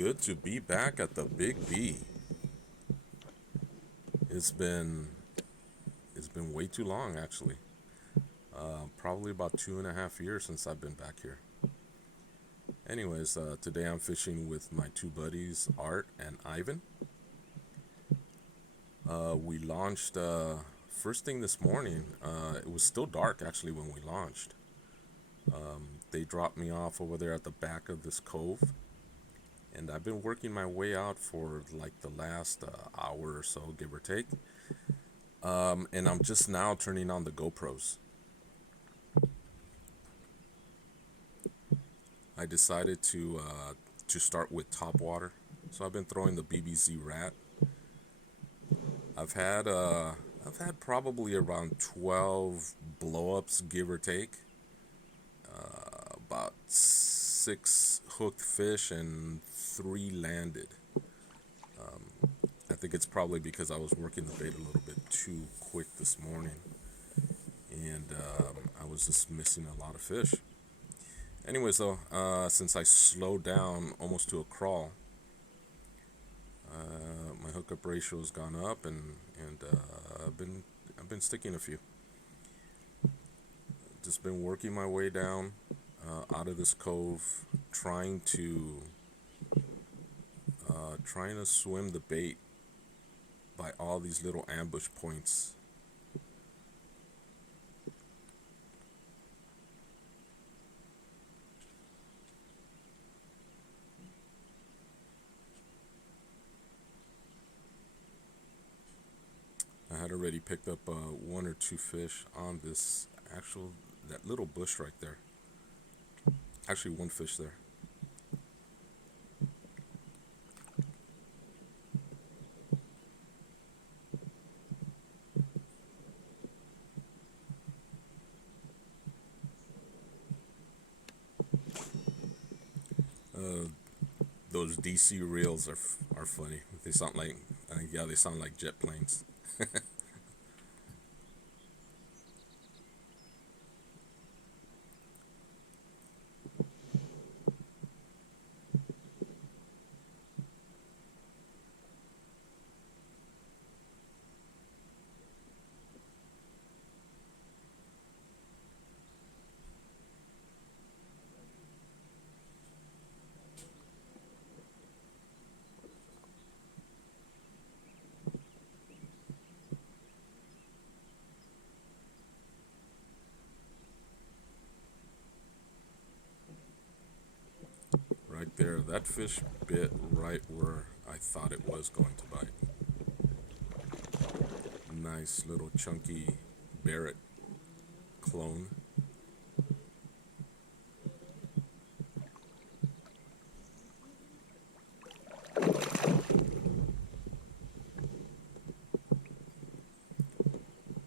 good to be back at the Big B. It's been it's been way too long actually. Probably about 2.5 years since I've been back here. Anyways, today I'm fishing with my two buddies, Art and Ivan. We launched first thing this morning. It was still dark actually when we launched. They dropped me off over there at the back of this cove, and I've been working my way out for like the last hour or so, give or take. And I'm just now turning on the GoPros. I decided to start with topwater, so I've been throwing the BBZ Rat. I've had probably around 12 blowups, give or take. About 6 hooked fish and 3 landed. I think it's probably because I was working the bait a little bit too quick this morning, and I was just missing a lot of fish. Anyways, though, since I slowed down almost to a crawl, my hookup ratio has gone up, and I've been sticking a few. Just been working my way down out of this cove, trying to swim the bait by all these little ambush points. I had already picked up one or two fish on that little bush right there. Actually, one fish there. Uh, those DC reels are funny. They sound like they sound like jet planes. Right there, that fish bit right where I thought it was going to bite. Nice little chunky Barrett clone.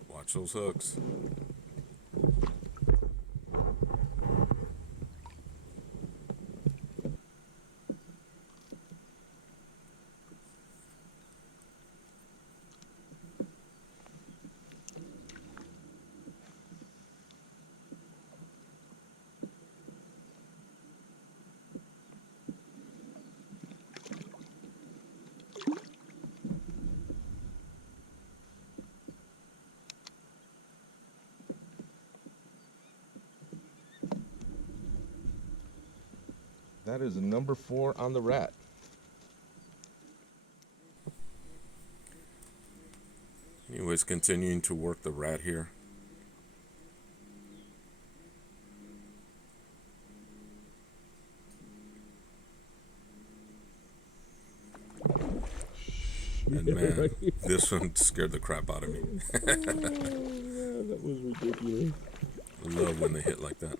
Watch those hooks. That is a number 4 on the rat. Anyways, continuing to work the rat here. And man, this one scared the crap out of me. That was ridiculous. I love when they hit like that.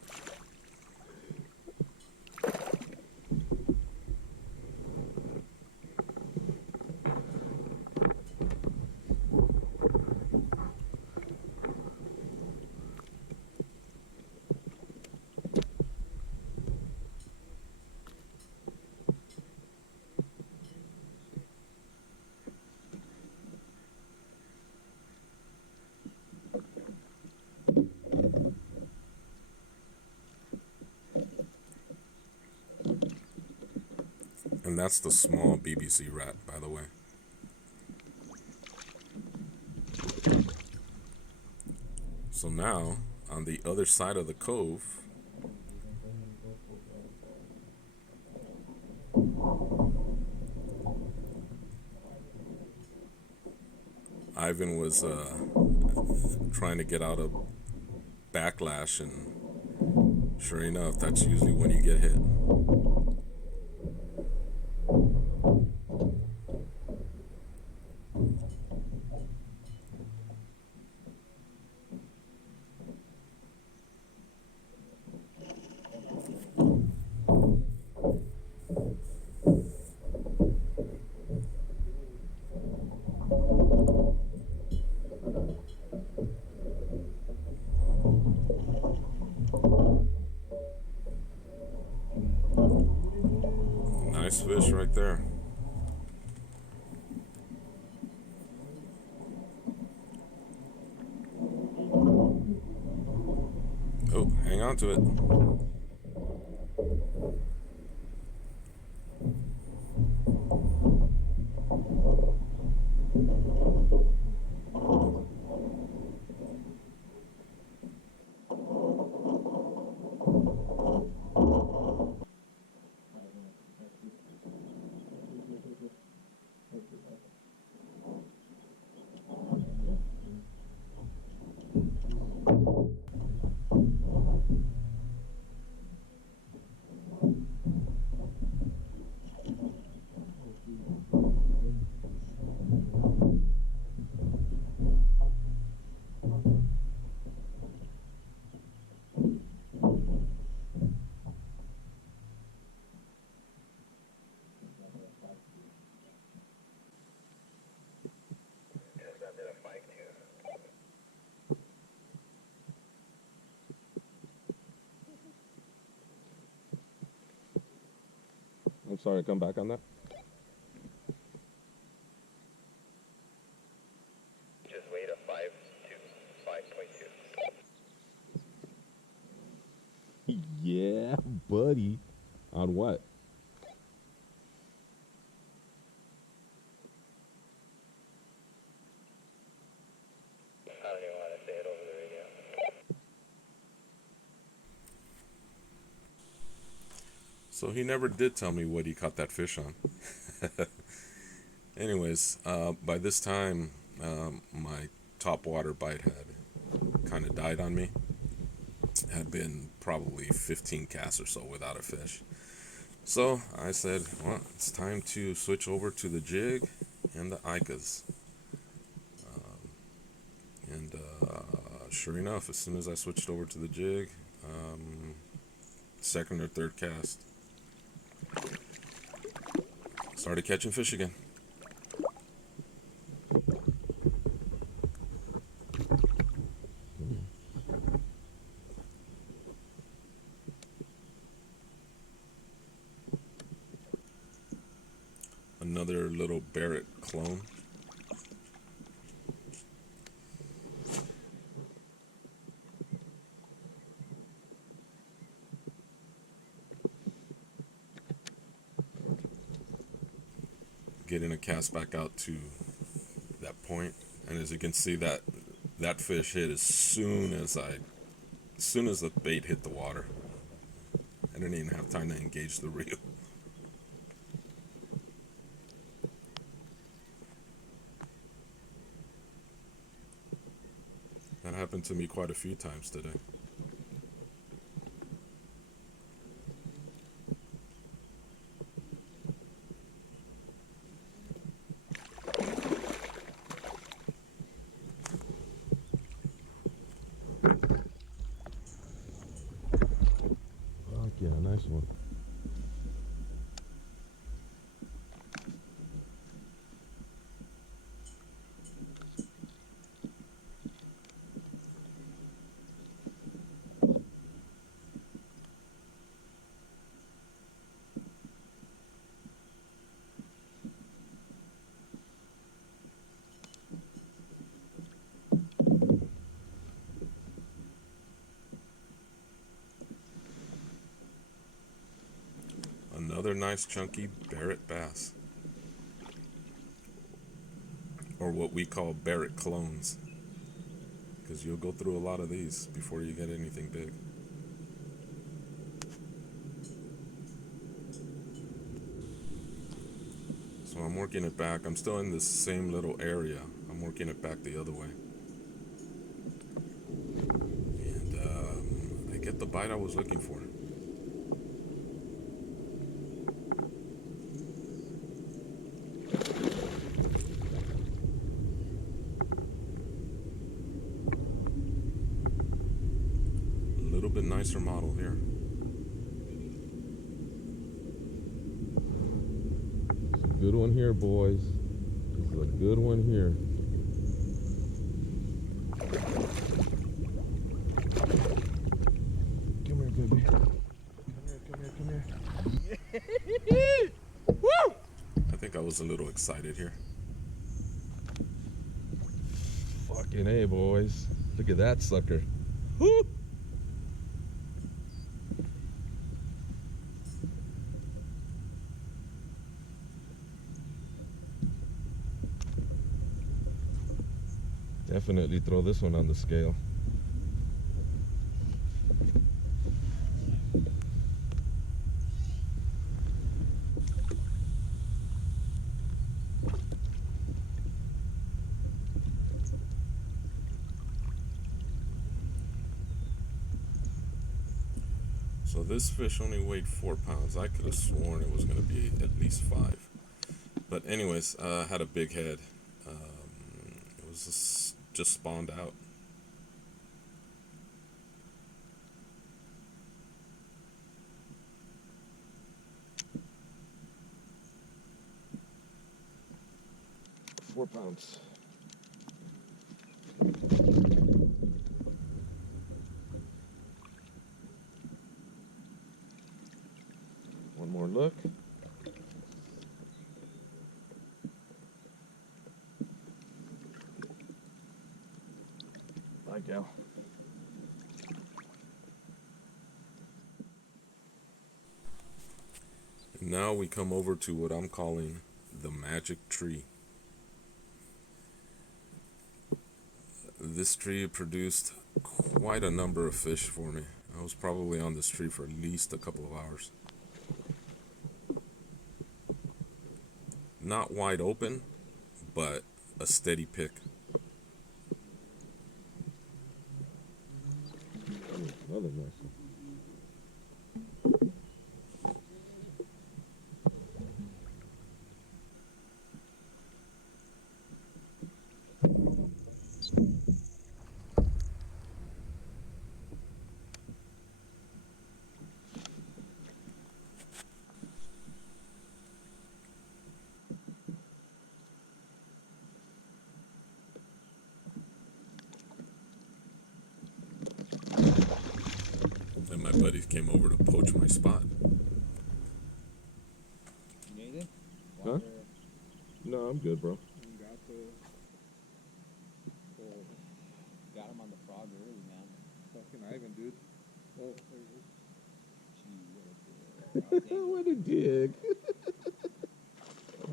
And that's the small BBC rat, by the way. So now, on the other side of the cove, Ivan was trying to get out of backlash, and sure enough, that's usually when you get hit. Nice fish right there. Oh, hang on to it. I'm sorry, come back on that. Just weight of 5.2. Yeah, buddy. On what? I don't even want to say it over the radio. So he never did tell me what he caught that fish on. Anyways, by this time, my topwater bite had kind of died on me. Had been probably 15 casts or so without a fish. So I said, well, it's time to switch over to the jig and the ikas. And sure enough, as soon as I switched over to the jig, second or third cast, started catching fish again. Another little Barrett clone. Getting a cast back out to that point, and as you can see, that fish hit as soon as the bait hit the water. I didn't even have time to engage the reel. That happened to me quite a few times today. Fuck yeah, nice one. Another nice chunky Barrett bass. Or what we call Barrett clones. Because you'll go through a lot of these before you get anything big. So I'm working it back. I'm still in this same little area. I'm working it back the other way. And I get the bite I was looking for. A little bit nicer model here. Good one here, boys. This is a good one here. Come here, baby. Come here. Woo! I think I was a little excited here. Fucking A, boys. Look at that sucker. Woo! Definitely throw this one on the scale. So this fish only weighed 4 pounds. I could have sworn it was going to be at least 5. But anyways, had a big head. It was just spawned out. £4. One more look. Bye, gal. And now we come over to what I'm calling the magic tree. This tree produced quite a number of fish for me. I was probably on this tree for at least a couple of hours. Not wide open, but a steady pick. Another nice one. And my buddies came over to poach my spot. Anything? Huh? No, I'm good, bro. Got him on the frog early, man. Fucking Ivan, dude. Oh, What a dig.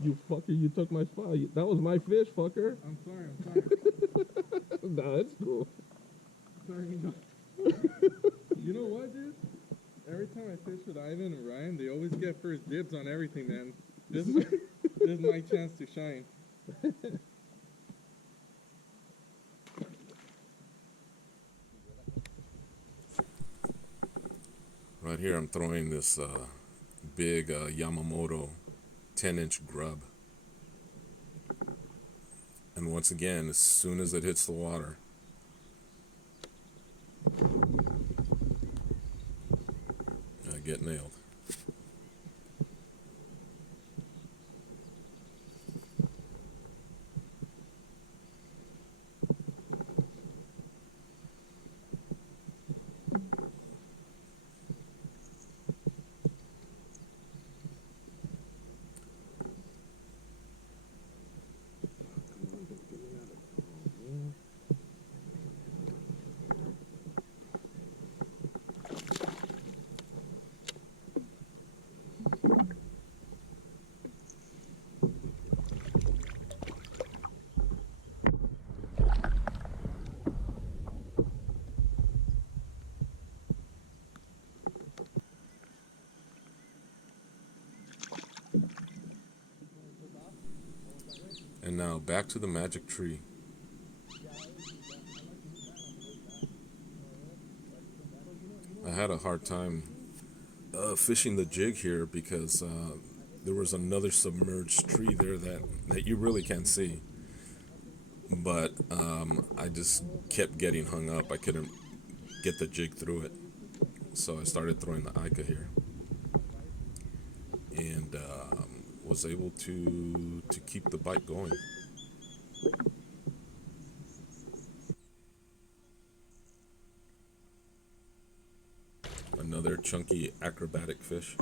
You fucker, you took my spot. That was my fish, fucker. I'm sorry. Nah, it's cool. Sorry, no. You know what, dude? Every time I fish with Ivan and Ryan, they always get first dibs on everything, man. This is my chance to shine. Right here I'm throwing this big Yamamoto 10-inch grub. And once again, as soon as it hits the water, I get nailed. And now back to the magic tree. I had a hard time fishing the jig here because there was another submerged tree there that you really can't see. But I just kept getting hung up. I couldn't get the jig through it. So I started throwing the Ica here. And was able to keep the bite going. Another chunky acrobatic fish.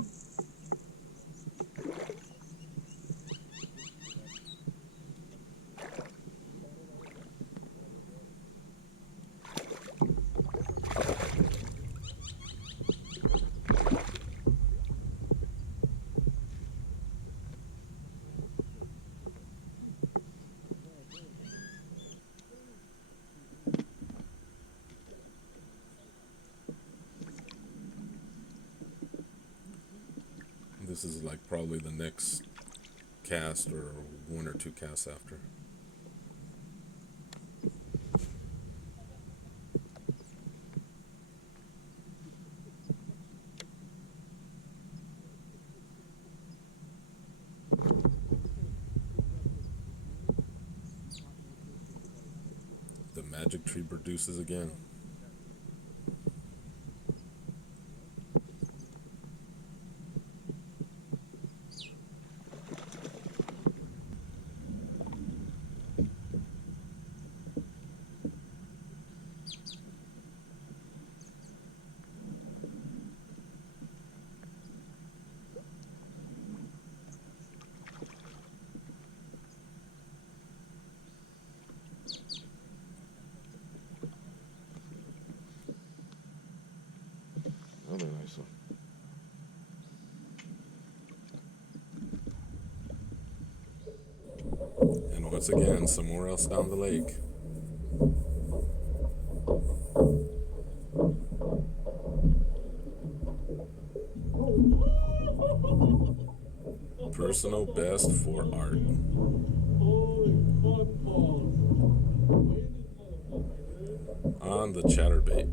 This is like probably the next cast or one or two casts after. The magic tree produces again. Another nice one. And once again, somewhere else down the lake. Personal best for art. On the chatterbait.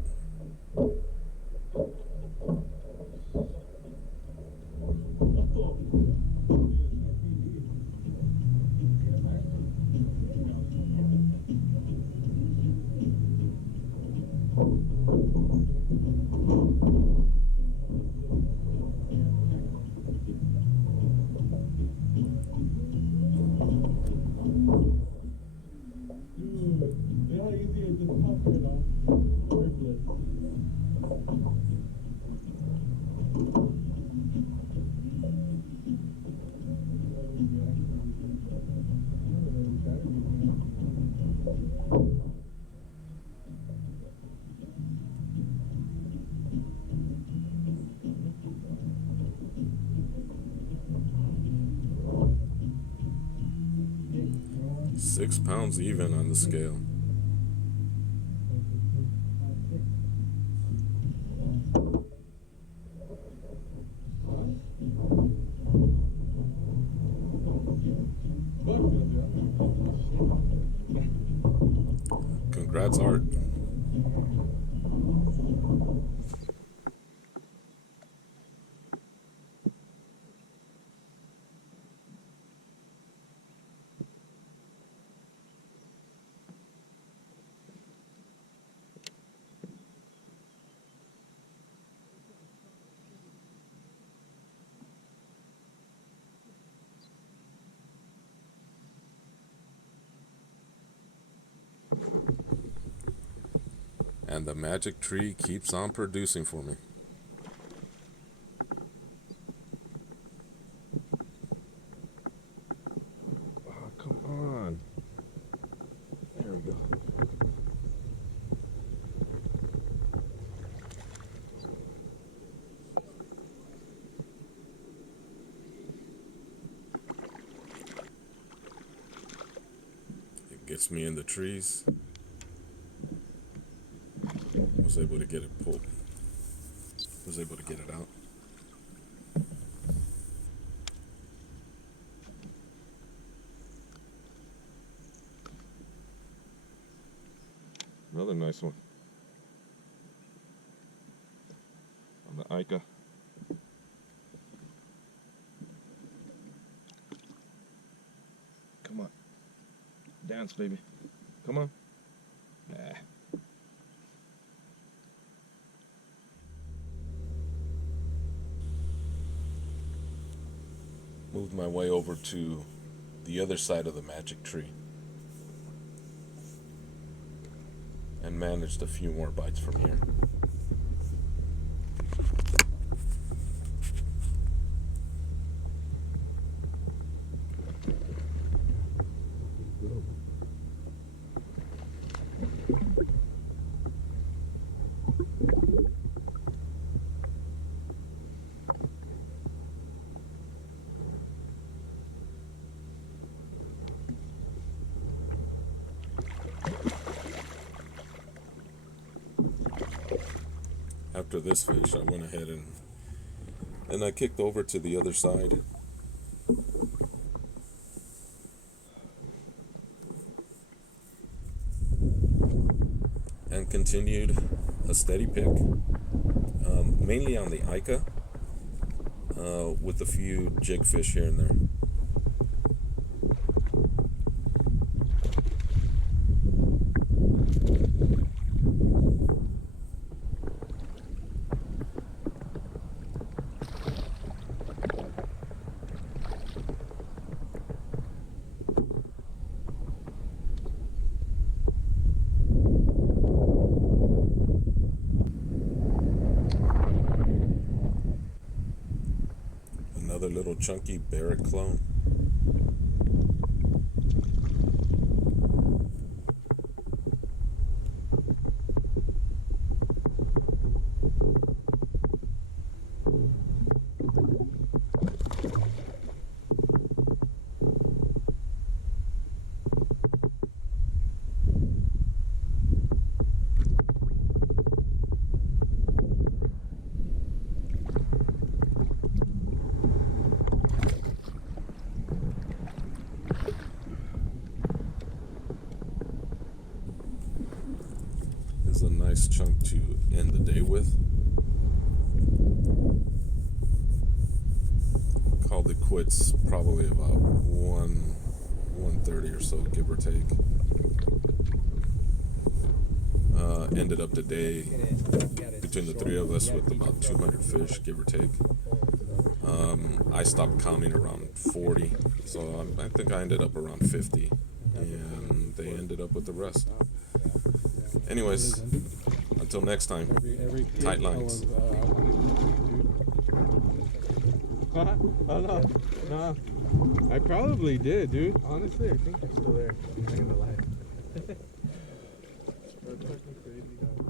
£6 even on the scale. Congrats, Art. And the magic tree keeps on producing for me. Oh, come on. There we go. It gets me in the trees. Was able to get it pulled. Was able to get it out. Another nice one. On the Ica. Come on. Dance, baby. Come on. Yeah. Moved my way over to the other side of the magic tree and managed a few more bites from here. After this fish, I went ahead and I kicked over to the other side. And continued a steady pick, mainly on the Ica, with a few jig fish here and there. Another little chunky Barrett clone. Is a nice chunk to end the day with. Called it quits probably about 1:30 or so, give or take. Ended up the day between the three of us with about 200 fish, give or take. I stopped counting around 40, so I think I ended up around 50, and they ended up with the rest. Anyways, until next time, tight lines. Oh, no. I probably did, dude. Honestly, I think they're still there. I'm not gonna lie. They're fucking crazy, though.